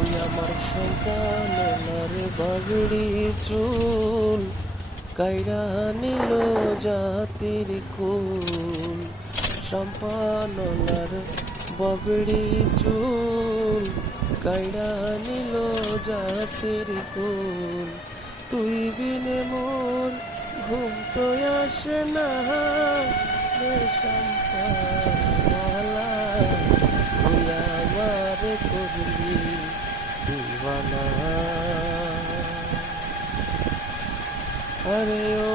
ওই আমার সন্তানের বাগড়ি চুল কাইরা নিল জাতির কুল। সম্পানলার বাগড়ি চুল কাইরা নিল জাতির কুল। তুই বিনে মোর ঘুম তো আসে না রে সম্পানওয়ালা, তুই আমার করলি দিওয়ানা। আরে ও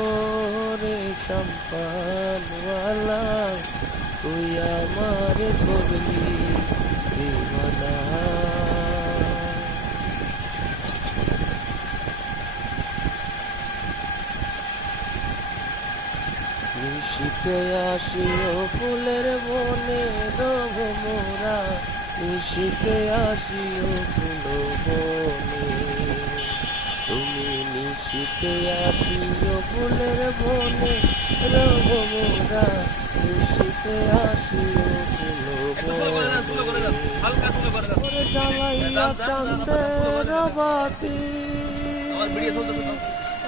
রে সম্পানওয়ালা, তুই আমার করলি দিওয়ানা। নিশীতে আসিও ফুলের বনে রব মোরা, নিশীতে আসিও ফুল বনে। তুমি নিশীতে আসিও ফুলের বনে রব মোরা, নিশীতে আসিও ফুল বনে। ওরে জ্বালাইয়া চাঁদের বাতি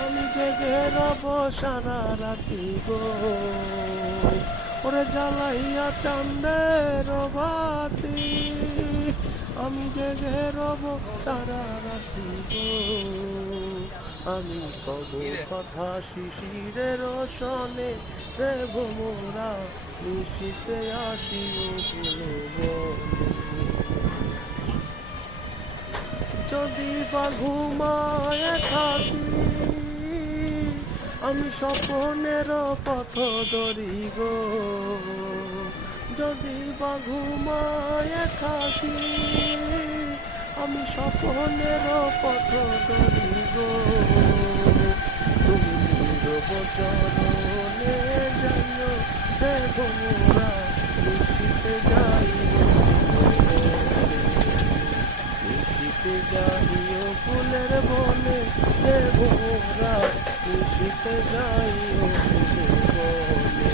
আমি জেগে রব সারা রাতি গো। ওরে জ্বালাইয়া চাঁদের বাতি আমি জেগে রব সারা রাতি গো। আমি কব কথা শিশিরের সনে রে ভোমরা, নিশীতে আসিও ফুল বনে। যদি বা ঘুমায় থাকি আমি স্বপ্নের পথ ধরি গো। যদি বা ঘুমায় থাকি আমি স্বপ্নের পথ ধরি গো। তুমি নীরব চরণে যাইও রে ভোমরা, নিশীতে যাইও নিশীতে যাইও ফুলের বনে রে ভোমরা, নিশীতে যাইও ফুলের বনে।